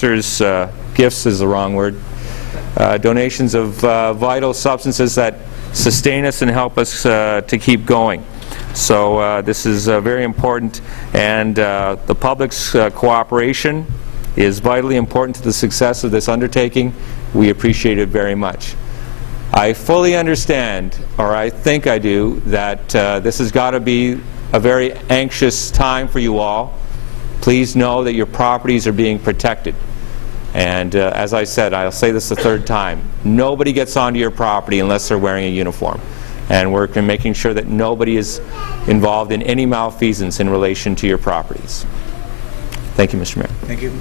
Gifts is the wrong word. Donations of vital substances that sustain us and help us to keep going. So this is very important, and the public's cooperation is vitally important to the success of this undertaking. We appreciate it very much. I fully understand, or I think I do, that this has got to be a very anxious time for you all. Please know that your properties are being protected. And as I said, I'll say this the third time, nobody gets onto your property unless they're wearing a uniform. And we're making sure that nobody is involved in any malfeasance in relation to your properties. Thank you, Mr. Mayor. Thank you.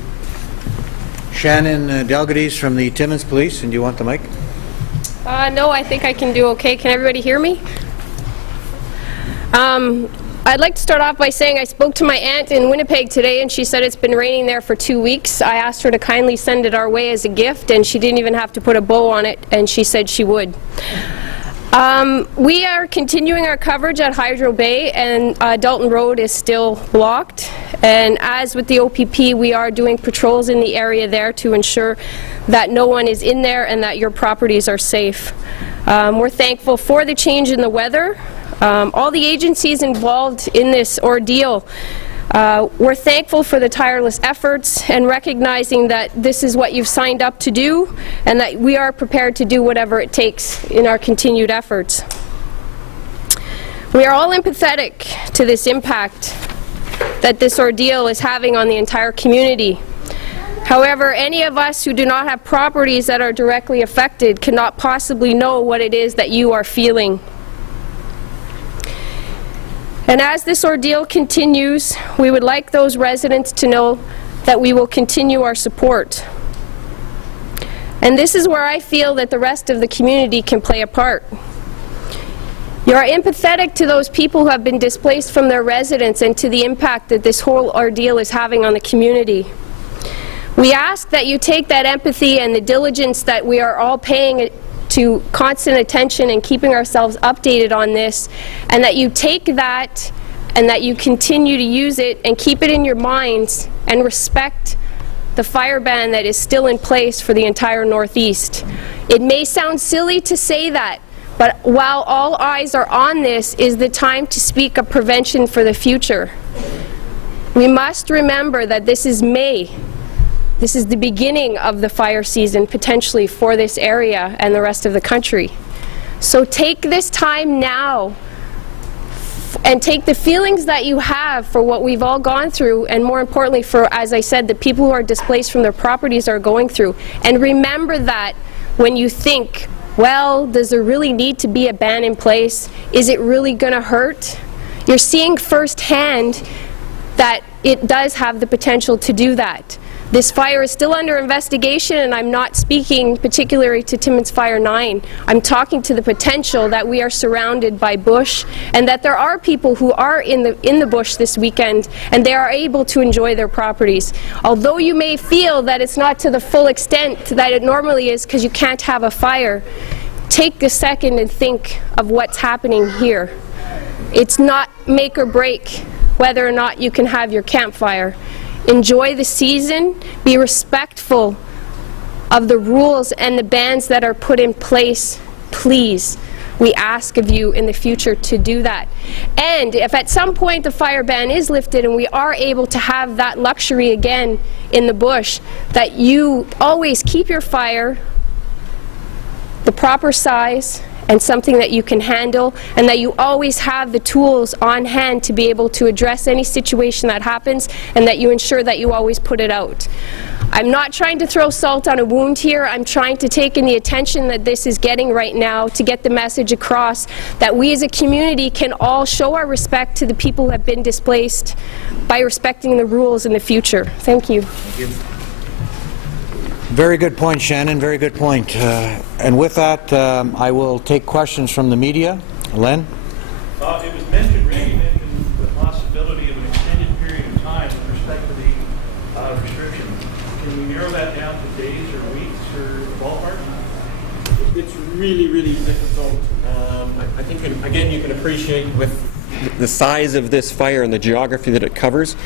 Shannon Delgadis from the Timmins Police, and do you want the mic? No, I think I can do okay. Can everybody hear me? I'd like to start off by saying I spoke to my aunt in Winnipeg today, and she said it's been raining there for 2 weeks. I asked her to kindly send it our way as a gift, and she didn't even have to put a bow on it, and she said she would. We are continuing our coverage at Hydro Bay, and Dalton Road is still blocked. And as with the OPP, we are doing patrols in the area there to ensure that no one is in there and that your properties are safe. We're thankful for the change in the weather. All the agencies involved in this ordeal, we're thankful for the tireless efforts and recognizing that this is what you've signed up to do and that we are prepared to do whatever it takes in our continued efforts. We are all empathetic to this impact that this ordeal is having on the entire community. However, any of us who do not have properties that are directly affected cannot possibly know what it is that you are feeling. And as this ordeal continues, we would like those residents to know that we will continue our support. And this is where I feel that the rest of the community can play a part. You are empathetic to those people who have been displaced from their residence and to the impact that this whole ordeal is having on the community. We ask that you take that empathy and the diligence that we are all paying to constant attention and keeping ourselves updated on this, and that you take that and that you continue to use it and keep it in your minds and respect the fire ban that is still in place for the entire Northeast. It may sound silly to say that, but while all eyes are on this is the time to speak of prevention for the future. We must remember that this is May. This is the beginning of the fire season, potentially, for this area and the rest of the country. So take this time now and take the feelings that you have for what we've all gone through, and more importantly for, as I said, the people who are displaced from their properties are going through. And remember that when you think, well, does there really need to be a ban in place? Is it really going to hurt? You're seeing firsthand that it does have the potential to do that. This fire is still under investigation, and I'm not speaking particularly to Timmins Fire 9. I'm talking to the potential that we are surrounded by bush, and that there are people who are in the bush this weekend, and they are able to enjoy their properties. Although you may feel that it's not to the full extent that it normally is because you can't have a fire, take a second and think of what's happening here. It's not make or break whether or not you can have your campfire. Enjoy the season, be respectful of the rules and the bans that are put in place, please. We ask of you in the future to do that. And if at some point the fire ban is lifted and we are able to have that luxury again in the bush, that you always keep your fire the proper size and something that you can handle, and that you always have the tools on hand to be able to address any situation that happens, and that you ensure that you always put it out. I'm not trying to throw salt on a wound here. I'm trying to take in the attention that this is getting right now to get the message across that we as a community can all show our respect to the people who have been displaced by respecting the rules in the future. Thank you. Thank you. Very good point, Shannon. Very good point. And with that, I will take questions from the media. Len? It was mentioned, Randy mentioned the possibility of an extended period of time with respect to the restriction. Can you narrow that down to days or weeks or ballpark? It's really, really difficult. I think, again, you can appreciate with the size of this fire and the geography that it covers,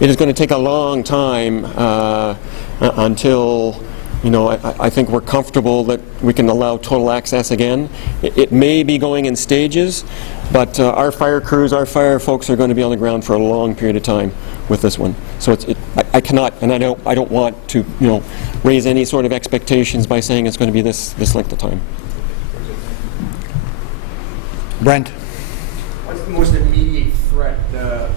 it is going to take a long time until, you know, I think we're comfortable that we can allow total access again. It may be going in stages, but our fire crews, our fire folks are going to be on the ground for a long period of time with this one. So I cannot, and I don't want to, you know, raise any sort of expectations by saying it's going to be this length of time. Brent? What's the most immediate threat that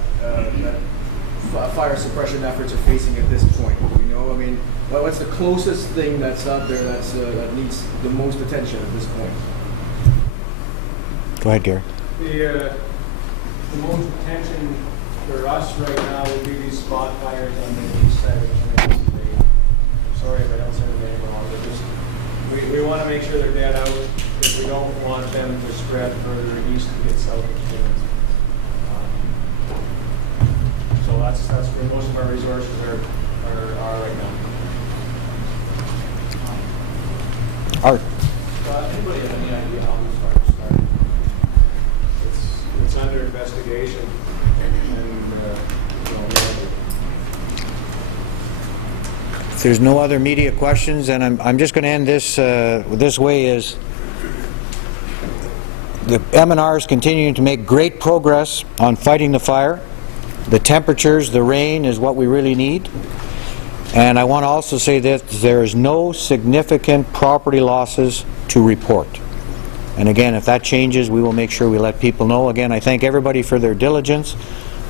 fire suppression efforts are facing at this point? You know, I mean, what's the closest thing that's out there that needs the most attention at this point? Go ahead, Gary. The most attention for us right now would be these spot fires on the east side of Timmins. I'm sorry if I don't say the name wrong, but just we want to make sure they're dead out because we don't want them to spread further east to get south of Timmins. So that's where most of our resources are right now. Art? Anybody have any idea how this fire started? It's under investigation, and If there's no other media questions, and I'm just going to end this this way is the M&R is continuing to make great progress on fighting the fire. The temperatures, the rain is what we really need. And I want to also say that there is no significant property losses to report. And again, if that changes, we will make sure we let people know. Again, I thank everybody for their diligence.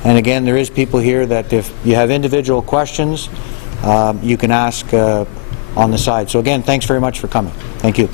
And again, there is people here that if you have individual questions, you can ask on the side. So again, thanks very much for coming. Thank you.